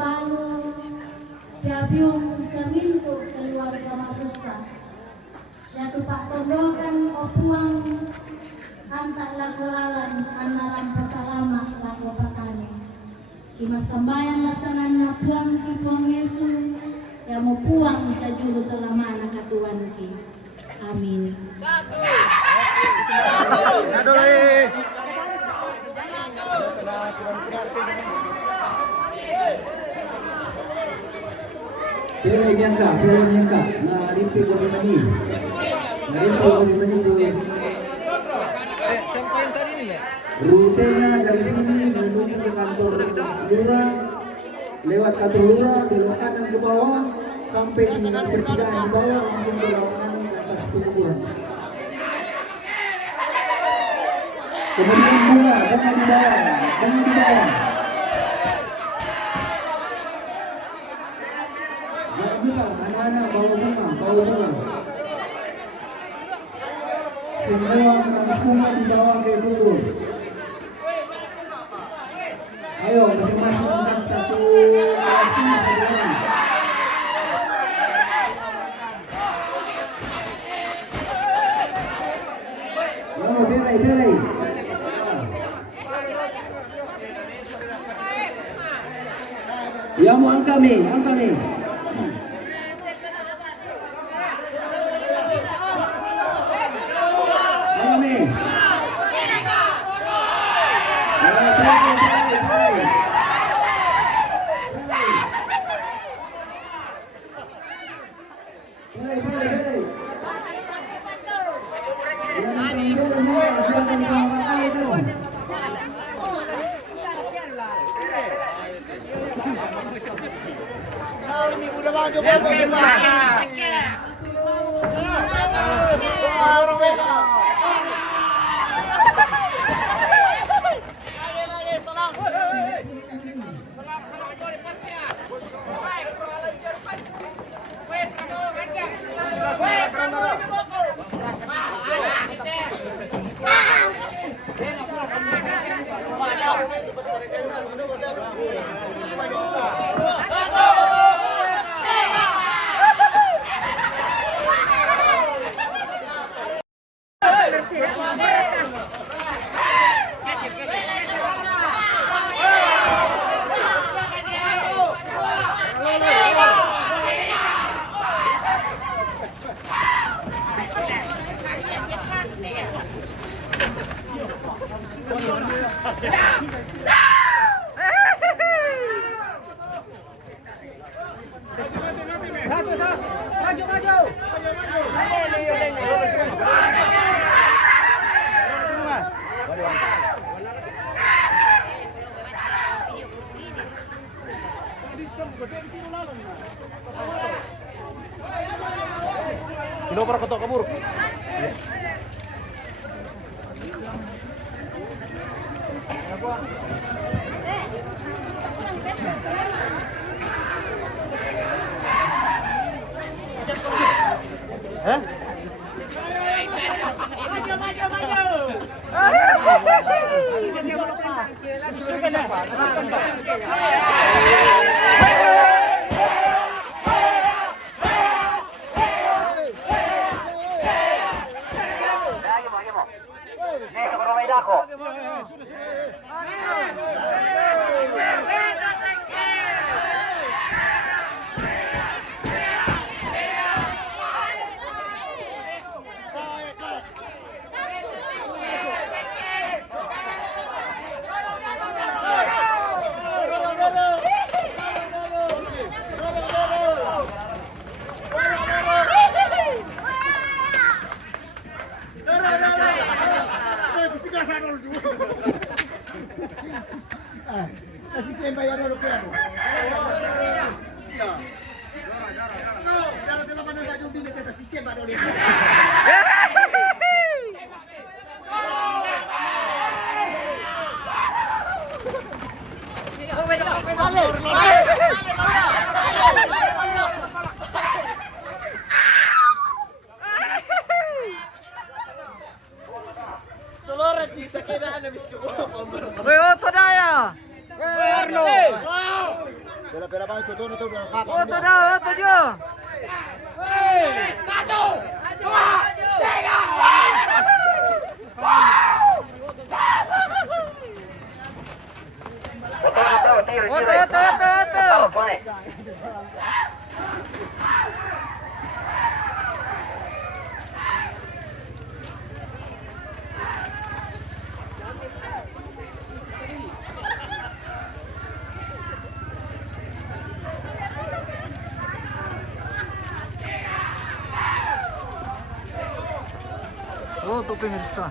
balu, jabiung semintu keluarga masusa. Jatuh pak tondokan opuang hantak laku alan anaran pesalamah laku patani. Imas sembayan lasangan napuang kipuang Yesus yang mau puang sajulu selama anak katuan ki. Amin. Pera nyangka, na rimpi ko ni. Rutenya dari sini menuju ke kantor lurah, lewat kantor lurah, belok kanan ke bawah, sampai di pertigaan di bawah, langsung belok kanan ke atas penguburan. Kemudian bunga di bawah. Jangan lupa anak-anak bawa bunga. Semua bunga dibawa ke kubur. Ayo masing-masing angkat satu orang. Yo, berai. Ya mau angkat nih. Indo para ketok kabur. Hah? Así se vaya no lo quiero. Kalau dalam mana baju bini kita si siapa dulu. Solorat bisa kira ana bisu ko. Oke, oto daya. Arno. Pera-pera bang ito doon ito. Oto daw, oto jo. Oto, oto, oto, oto. Oh, tuh pemirsa.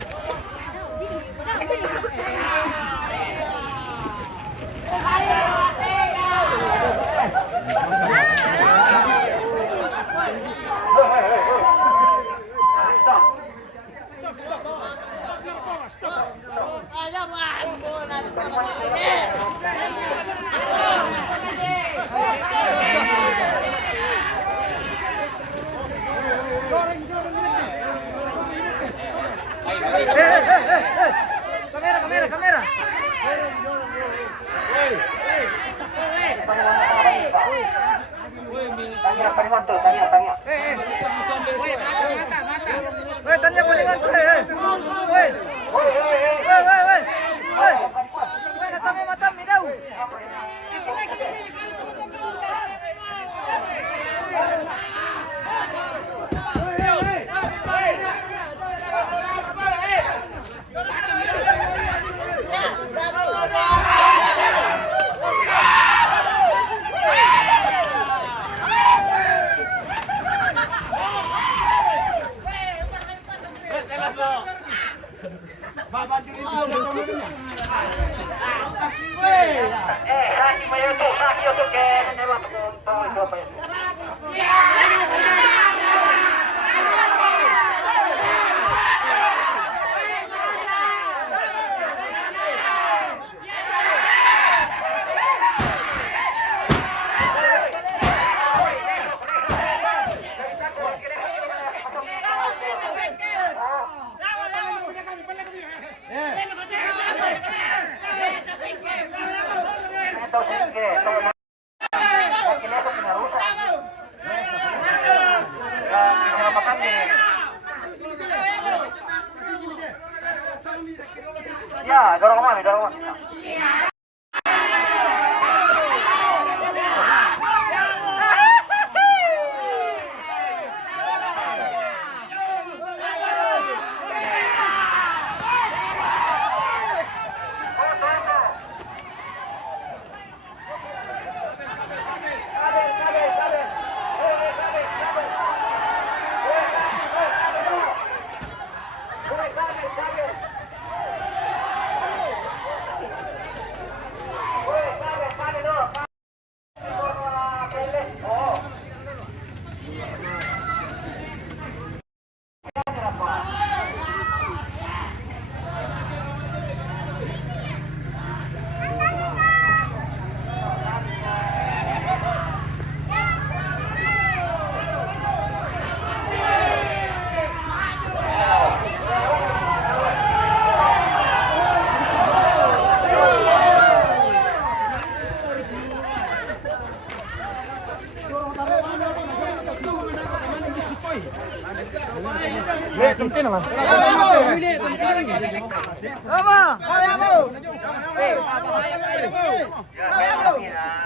Kamera, kamera, kamera. Woi, tanya paliwanto, woi. Woi, natamo matami daw. Ya, dorong kemana, dorong kemana?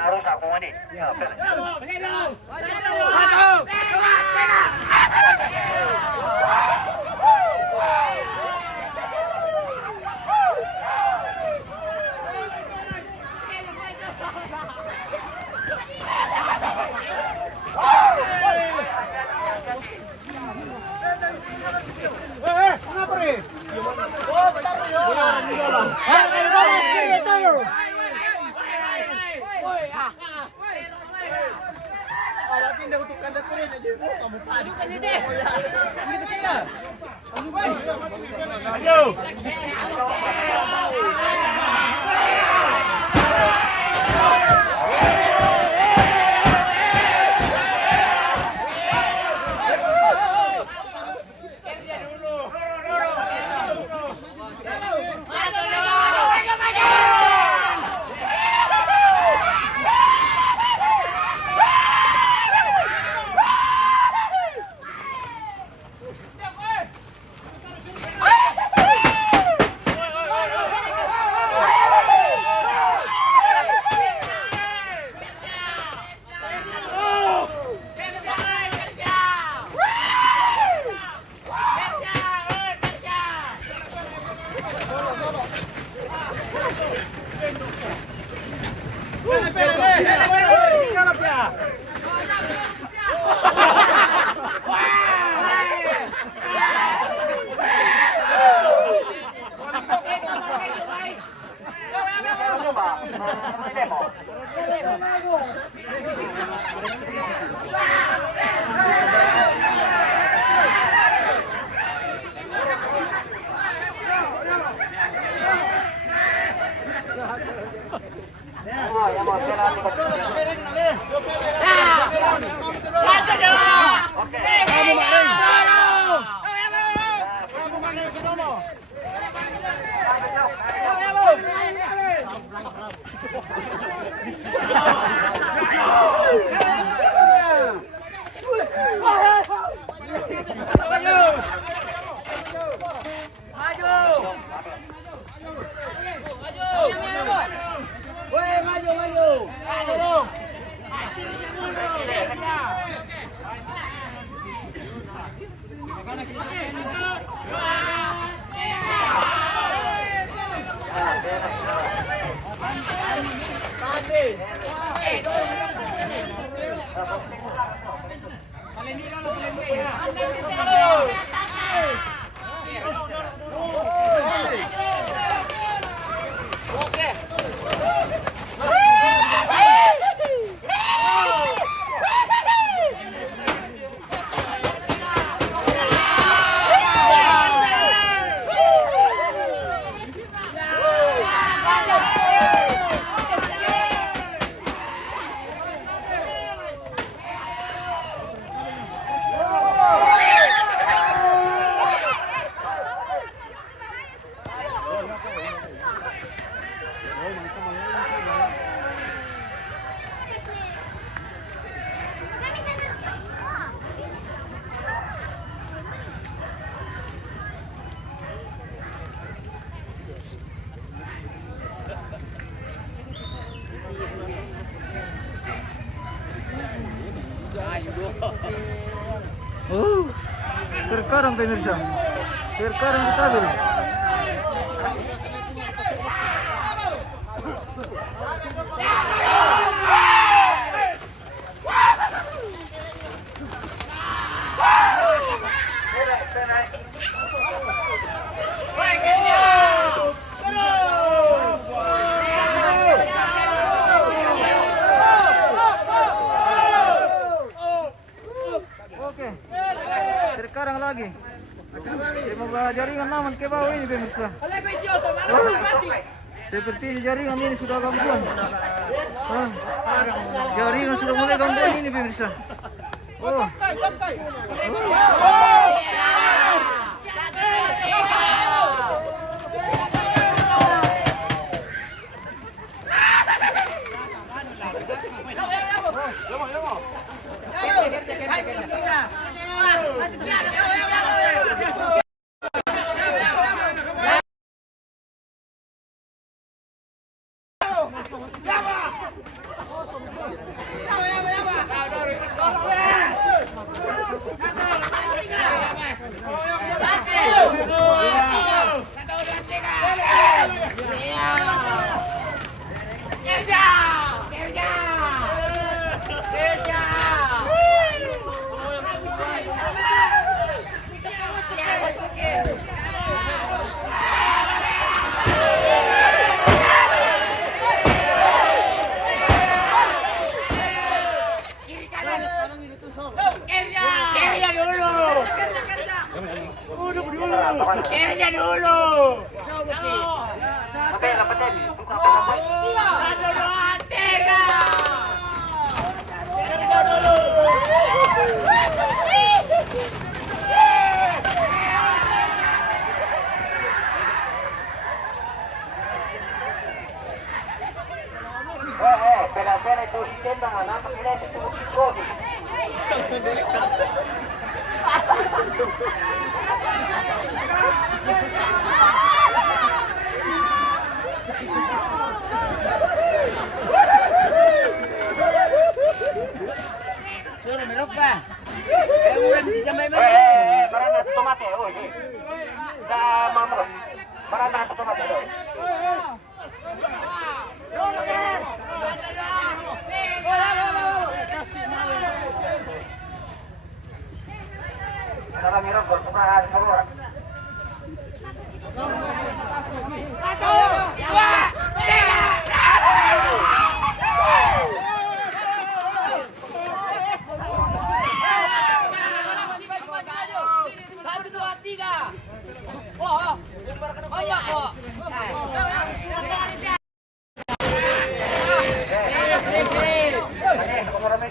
Harus aku mandi. Pak. Ini demo. Oh, ya mau jalan Oh, terkadang pemirsa, terkadang stabil. Oke, terkadang lagi. Semoga jaringan aman ke bawah ini pemirsa. Seperti jaringan ini sudah gangguan. Jaringan sudah mulai gangguan ini pemirsa. Oh. Kerja dulu. Operazione itu sistema nama kita itu kode. Suruh merok ba? Udah dijamai mana? Marana tomate, oh ini. Dah mamro. Marana tomate dong. Cara mirip berperan keluar. Satu, dua, tiga.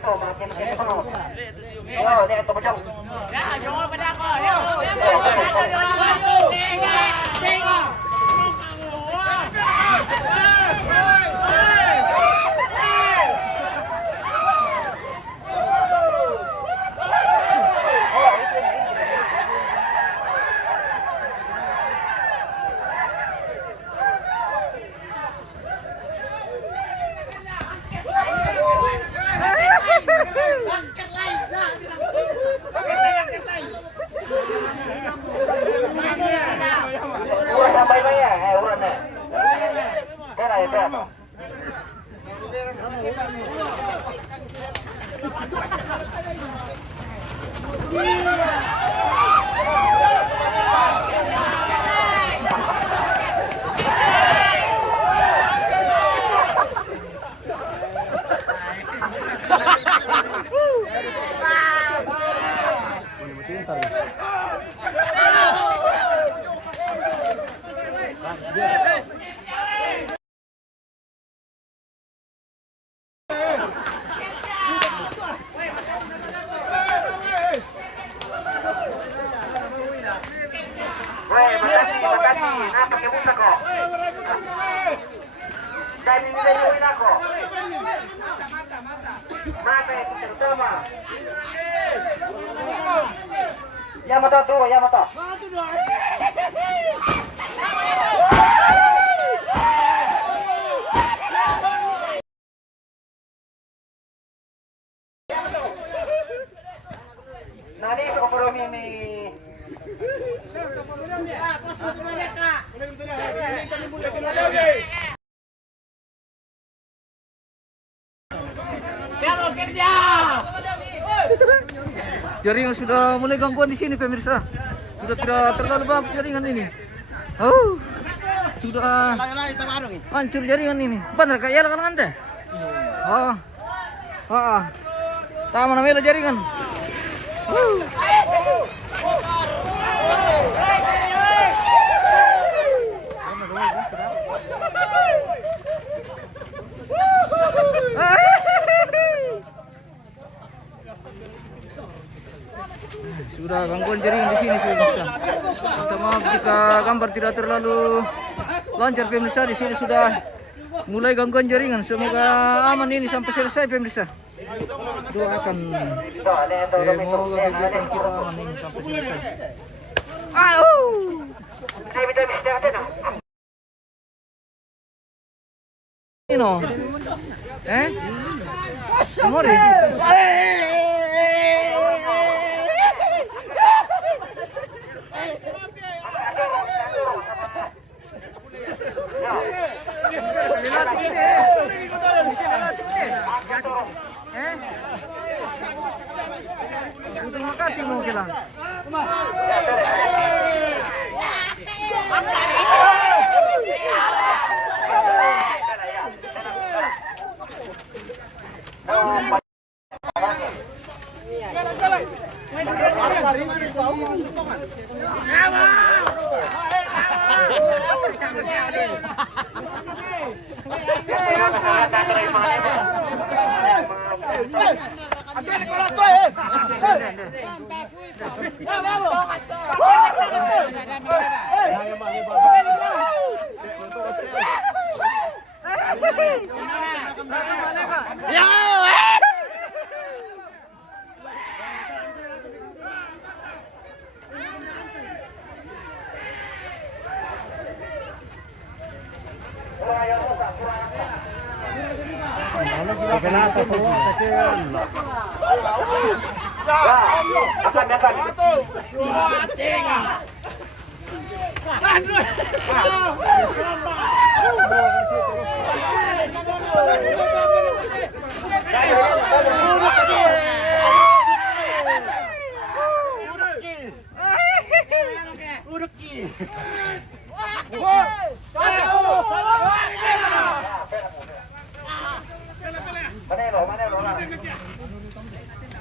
itu makin penuh. Yo, lihat itu bocong. Ya, jangan pada aku. Yo. Tengok. Sampai bayar, uratnya. Kena itu. Makasih. Nah, pakai busa kok. Dan nilai ako. Mate, terutama. Yamato tuh, Yamato. Nani kompromi ini. Jaringan sudah mulai gangguan di sini pemirsa. Sudah tidak terlalu bagus jaringan ini. Oh, sudah hancur jaringan ini. Benar kayak kan anda? Oh, tak mana melo jaringan. Sudah gangguan jaringan di sini pemirsa. Minta maaf jika gambar tidak terlalu lancar pemirsa. Di sini sudah mulai gangguan jaringan. Semoga aman ini sampai selesai pemirsa. Doakan semoga kegiatan kita aman ini sampai selesai. Ini Amore. Terima kasih mau kila.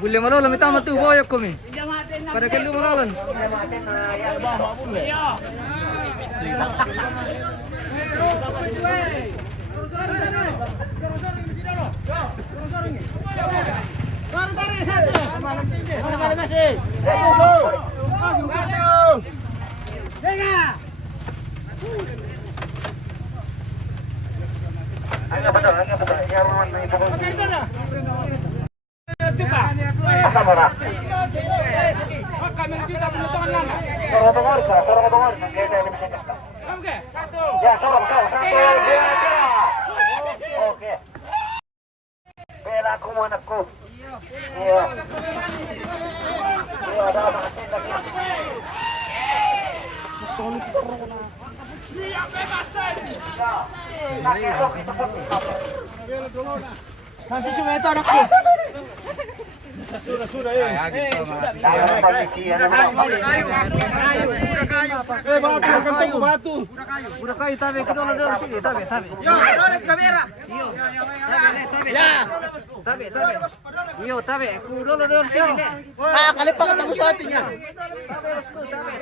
Boleh malu lami tamat tu boyok kami. Pada kelu malalan. Agak betul. Ya, Roman itu. Apa bola? Sorong. Ya, sorong. Oke. Bela aku anakku. Iya. Iya, ada mati lagi. Masih sumeto anakku. Sudah ya. Batu. Udah kayu tabe kedua dulu sini tabe. Yo, dolet kamera. Iyo. Tabe. Iyo tabe. Kudo dulu sini le. Kalipa ketemu sa atin yan.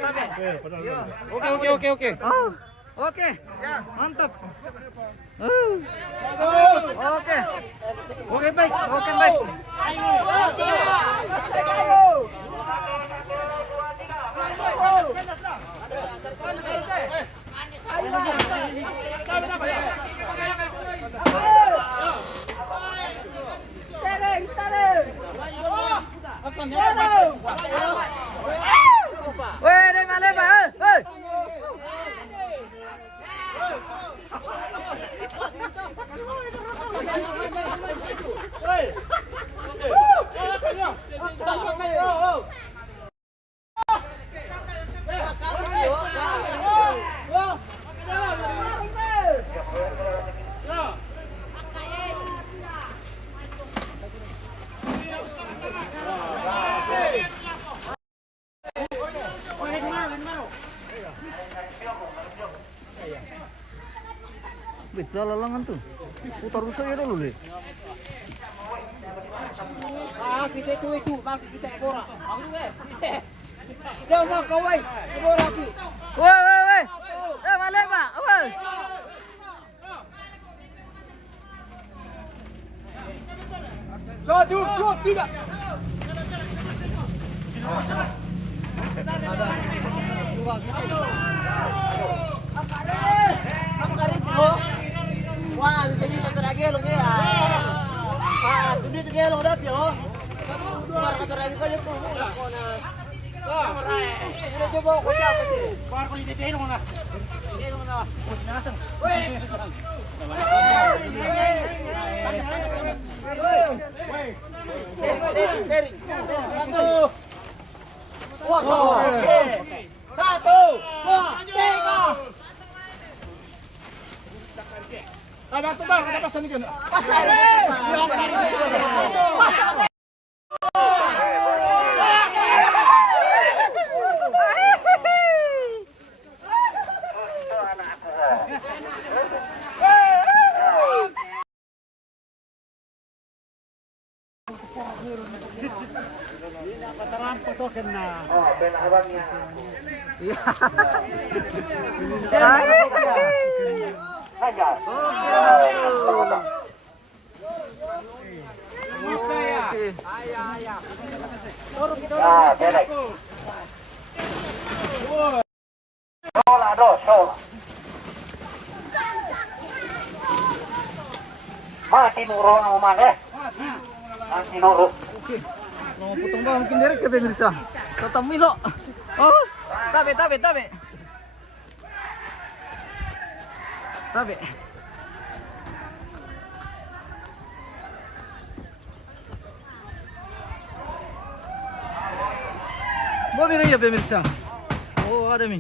Tabe. Iyo. Oke. Oh. Oke. Mantap. Oke baik. Weh, dari mana, Pak? Hei. Wih, lalangan tuh. Putar ya dulu deh. Kita itu, masih kita bora. Dah nak kawai, bora ki. Woi. Balik, Pak. Woi. Satu, dua, tiga. Wah, bisa satu lagi lo ya. Tundi lo dat yo. Luar kata rem kali ko muna ko na. Udah coba ko siapa sih? Keluar ko di teno na. Teno na. Nasang. Seri. Satu, dua, tiga. Batu bang, ada pasan ikan. Pasar. Oh, bela abangnya. Iya. Hajar. Ah, bela. Sola. Mati nuro ang umane. Mati nuro. Mau potong bawang mungkin direct ya pemirsa. Tetap Milo. Oh, tabe. Mobil ya pemirsa. Oh, ada mi.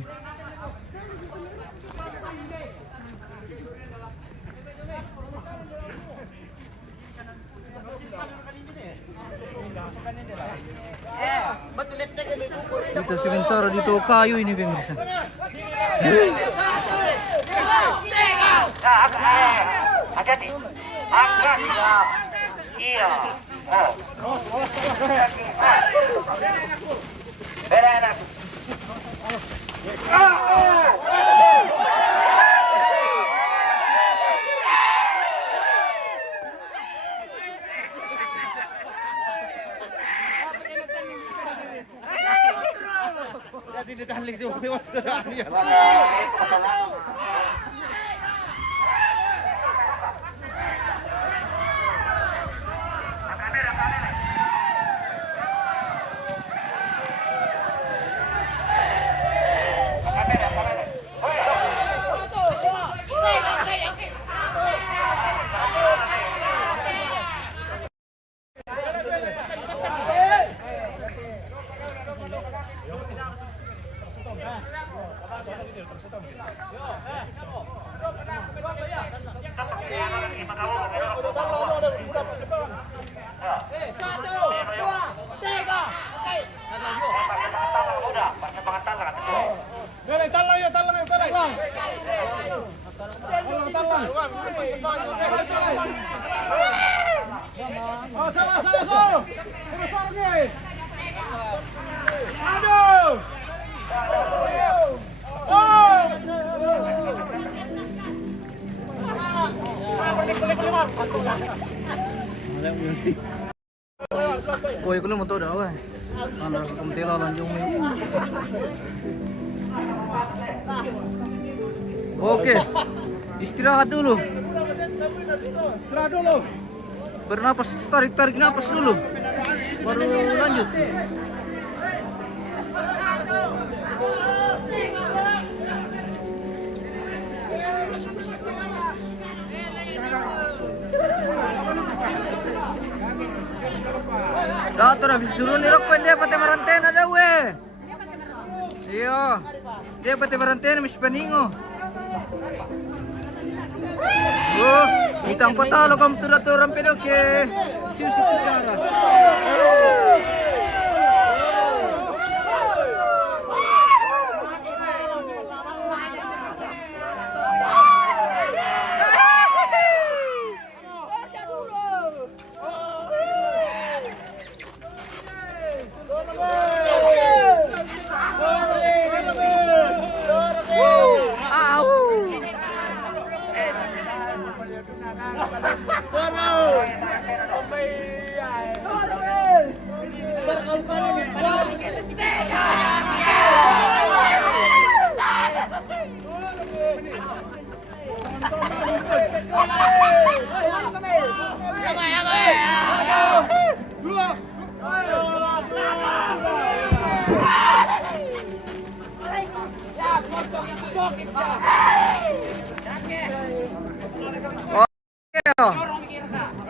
Dito sementara dito kayu ini pemirsa. Hati-hati. Iya. Oh. Bela enak. Boy ko lang mo to daw eh. Ano sa kumtila lang yung may. Oke. Istirahat dulu. Bernapas, tarik napas dulu. Baru lanjut. Dato na suruh nirokon dia pati marantena daw eh. Iyo. Dia pati marantena mis paningo. Oh, itang patalo kam turaturan pero ke susi kucara.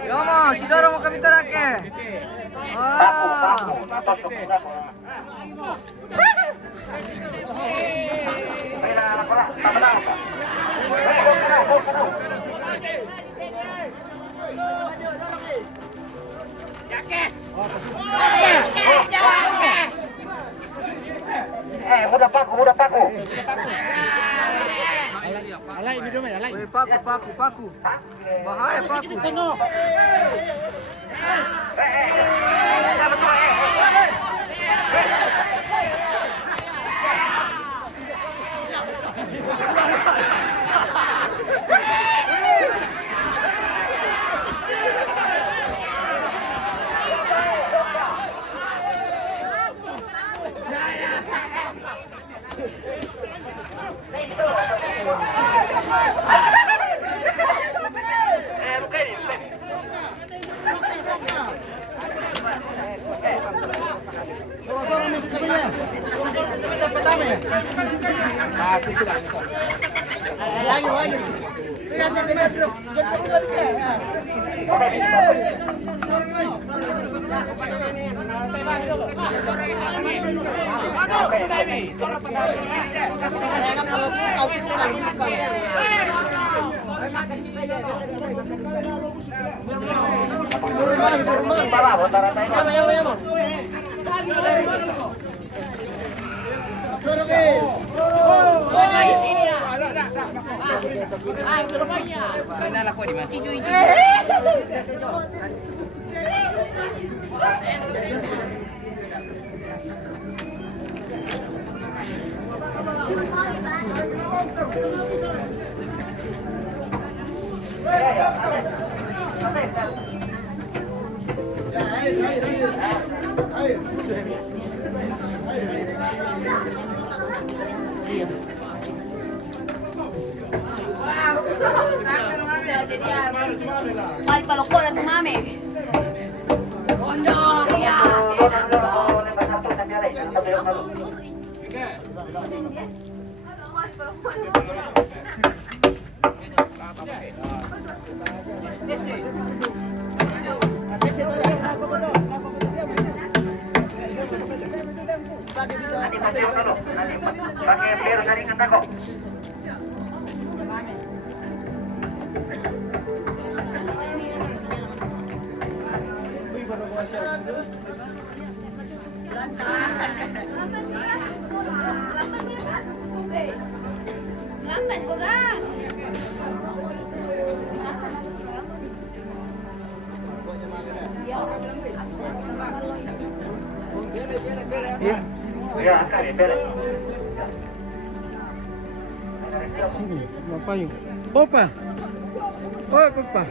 Yo mo, si Doro mo kami tarake. Mudah paku. Alay, video may, alay. Woi, paku. Bahaya paku. Balik paloko na ito mami. Bondong, ya. Pakai biar saringan tako. Lamban ko ga. Ya, kali beres. Sini, ngapain? Opa. Oi, papa.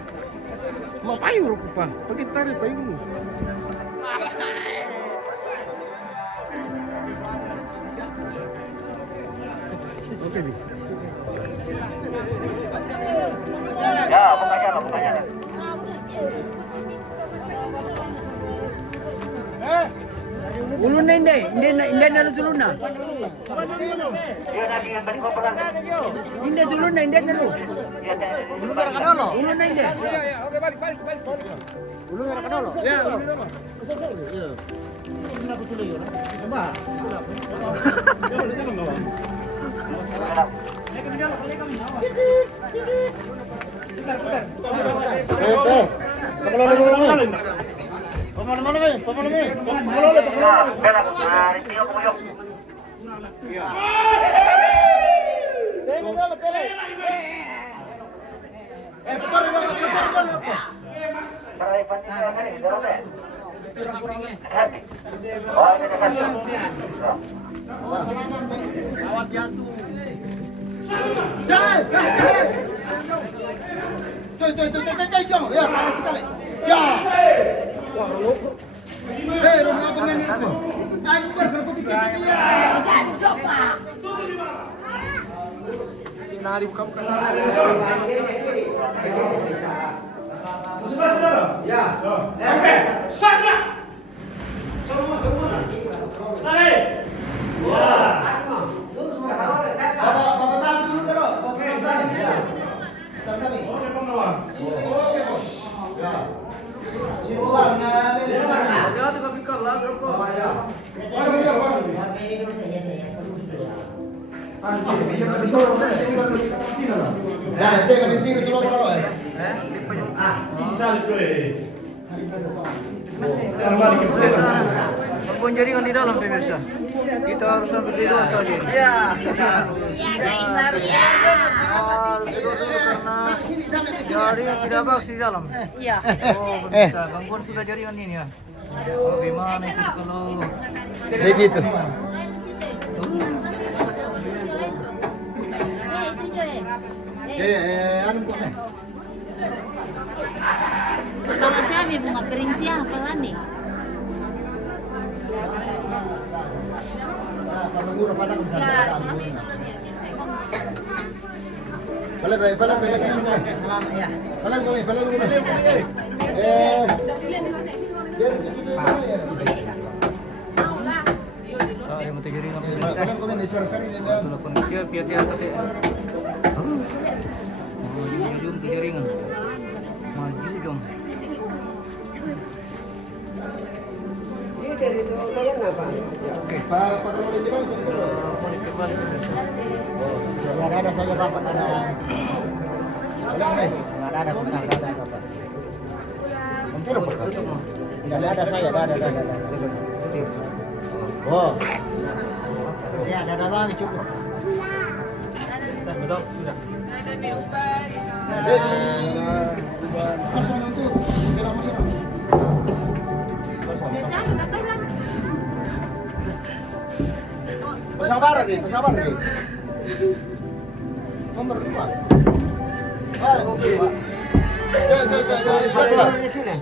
Mapayur ko pa. Pagkitari pa yun. Okay, Bi. Ya, pertanyaan, pertanyaan. Ulun na hindi. Hindi na tulun na. Dia lagi yang tadi kau pegang. Hindi tulun na, hindi na lu. Dia Ulun na hindi. Oke, balik. Ulun na kadolo. Ya. Ya, berak. Nah, itu yuk. Para panjang ini, dorong deh. Hati. Oh, ini dekat. Ya, panas sekali. Ya. Hei, rumah apa main itu? Ayo bergerak ke pintu ya. Bapak tahu dulu dulu. Bapak tahu. Ya. Tami. Ya. Cipuan beres. Hati-hati ka pikal lah, rokok. Ya, este Valentín itu lo kalau eh. Gangguan jaringan di dalam pemirsa. Kita harus sampai di luar saja. Iya. Karena jaringan tidak bagus di dalam. Iya. Oh, pemirsa, gangguan sudah jaringan ini ya. Bagaimana itu kalau Begitu. Anu kok nih. Pertama siapa bunga kering siapa lah nih? Mengurus pada Balik. Ya. Balik. ada motor jaringan pemirsa. Kalau kondisi hati-hati. Maju ke jaringan. Maju dong. Oke. Ada saja Bapak ada. Ada. Mungkin apa? Enggak ada saya, ada. Oh. Ya, ada Bang cukup. Sudah. Jadi pasang untuk dalam mesin. Pesabar lagi. Nomor 2. Oke. Di sini.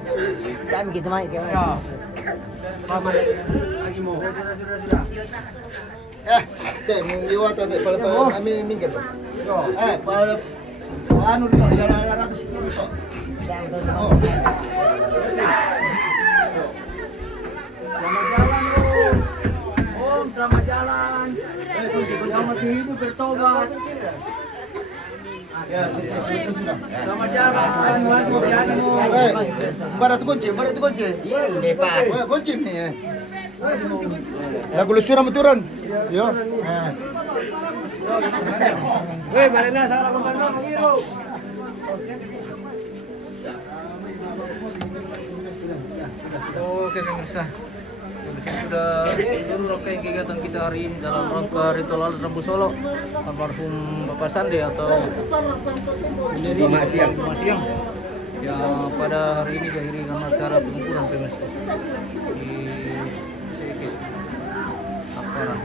Kami kita main ke. Ya. Mama lagi mau. Sudah. Mau liwat atau kalau kami minggir. Anu dulu, 810 dulu. Oh. Selamat jalan. Yang masih hidup bertobat. Ya, sudah. Selamat jalan. Barat kunci. Iya, Pak. Kunci nih. Lagu lusura turun. Yo. Marina salah membantu mengiru. Oke pemirsa, sudah seluruh rangkaian kegiatan kita hari ini dalam rangka ritual Rambu Solo almarhum Bapak Sande atau Mama Siang yang pada hari ini diakhiri dengan acara pengukuran pemirsa di sedikit Aparan.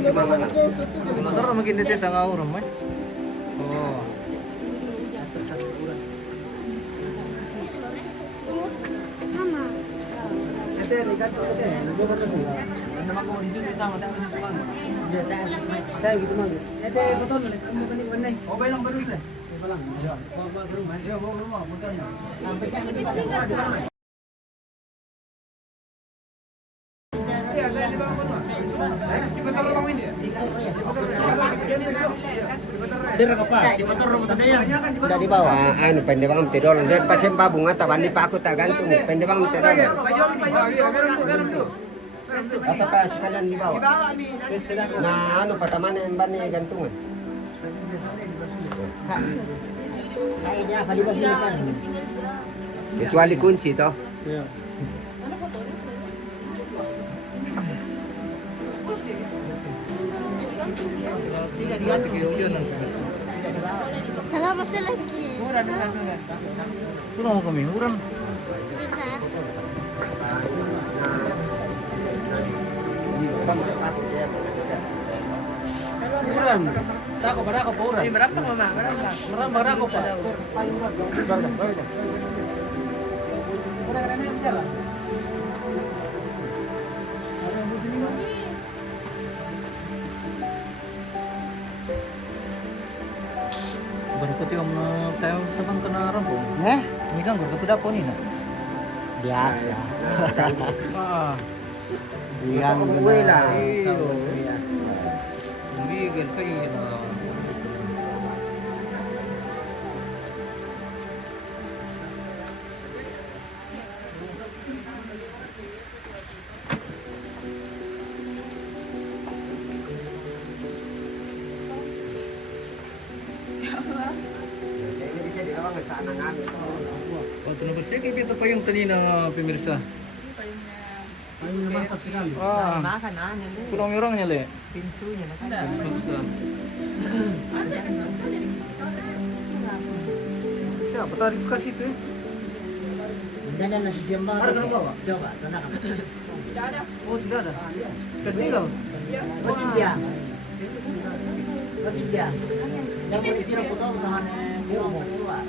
Motor mungkin dito sa ngaurom eh. Oh. Dari bawah. Anu pende bang tidol. Dia pasien babung atau bandi pak aku tak gantung. Pende bang tidol. Atau kah sekalian di bawah. Nah, anu pataman yang bani gantungan. Kayaknya apa dibagikan? Kecuali kunci toh. Kalau masih lagi. Kurang kami, kurang. Berikut yung tayo sa bang kanaran po. Ini kan gurga po ni na. Biasa. Ah, Yang gue lah. bigil kayo na. Waktu nomor saya kita pa yung kanina pimirsa. Kurang orangnya le. Pintunya siapa tadi bekas itu? Tidak ada nasi siambang. Coba, tanahkan. Oh tidak ada. Tinggal. Masih dia. Masih dia. Yang boleh kira foto usahaan dia mau keluar.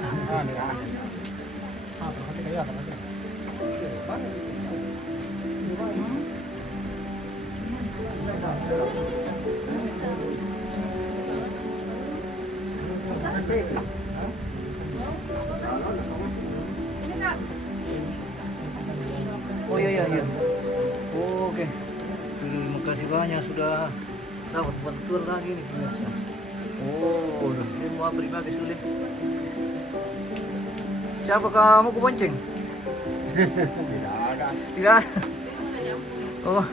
Oh iya. Oh, oke. Terima kasih banyak sudah dapat bantuan lagi nih pemirsa. Oh, ini mau terima kasih sulit. Siapa kamu kubonceng? Tidak ada. Oh,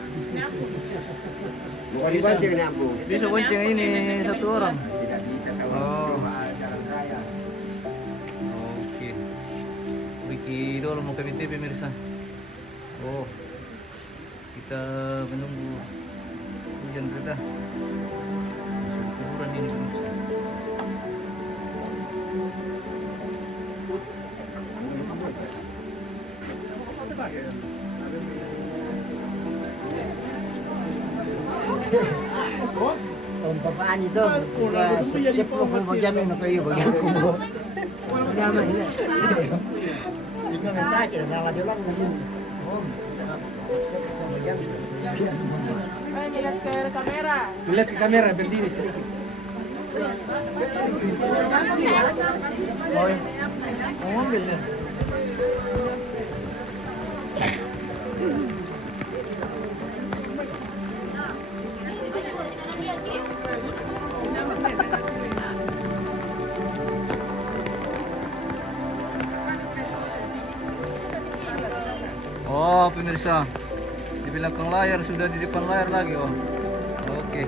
Bukan dibonceng nih aku. bisa bonceng ini satu orang. Tidak bisa kalau Oh. jalan raya. Oke. Wiki dulu mau kami pemirsa. Oh, kita menunggu hujan reda. Kuburan ini pemirsa. Pampaan itu. Siapa mau jamin nak kayu bagian kubu. Jamin ini. Ini minta aja salah dia orang mungkin. Lihat ke kamera berdiri sedikit. Oh, mau ambil ya? Oh, pemirsa. Di belakang layar sudah di depan layar lagi, oh. Oke.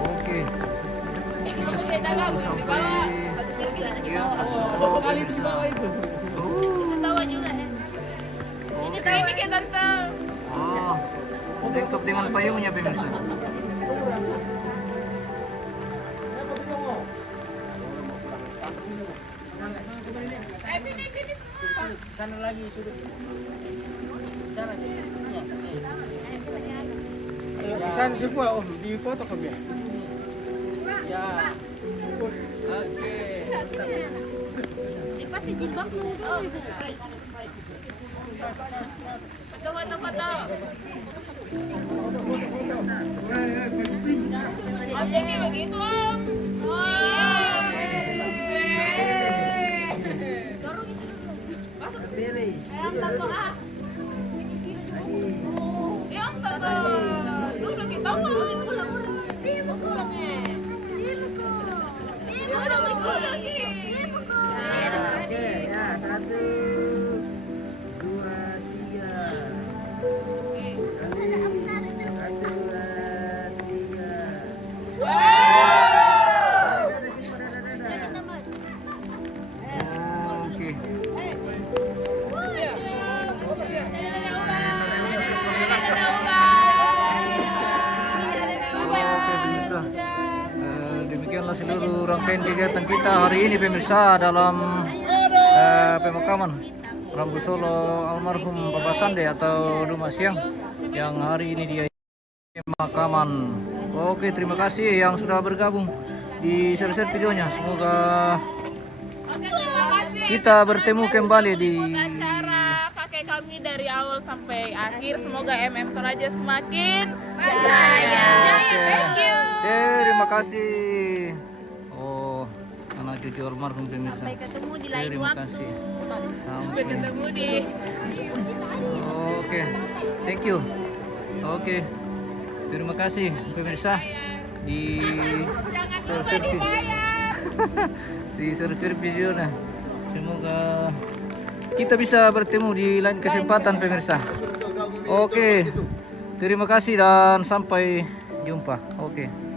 Oke. Kita sudah sampai di atas. Oh, pemirsa. Tawa juga ya. Oke. Ini kita tahu. Oh, lengkap dengan payungnya pemirsa. Sana lagi sudut. Sana. Ya. Saan si po? Oh, di foto kami. Ya. Oke. Ipasih jilbab dulu. Foto. Jadi begitu om. Yang tato ah. Yang tato. Lu lagi tahu pulang. Dia pulang ya. Dia lagi. Oke, ya 1 2 3. Oke. Oke pemirsa, demikianlah seluruh rangkaian kegiatan kita hari ini pemirsa dalam pemakaman Rambu Solo almarhum Bapak Sande atau Duma Siang yang hari ini dia pemakaman. Oke, terima kasih yang sudah bergabung di share-share videonya. Semoga kita bertemu kembali di acara kakek kami dari awal sampai akhir. Semoga MM Toraja semakin jaya. Thank you. Terima kasih. Oh, anak cucu almarhum pemirsa. Sampai ketemu di lain Terima waktu. kasih. Sampai ketemu di. Oke, thank you. Oke, terima kasih pemirsa di share videonya. Semoga kita bisa bertemu di lain kesempatan pemirsa. Oke, terima kasih dan sampai jumpa. Oke.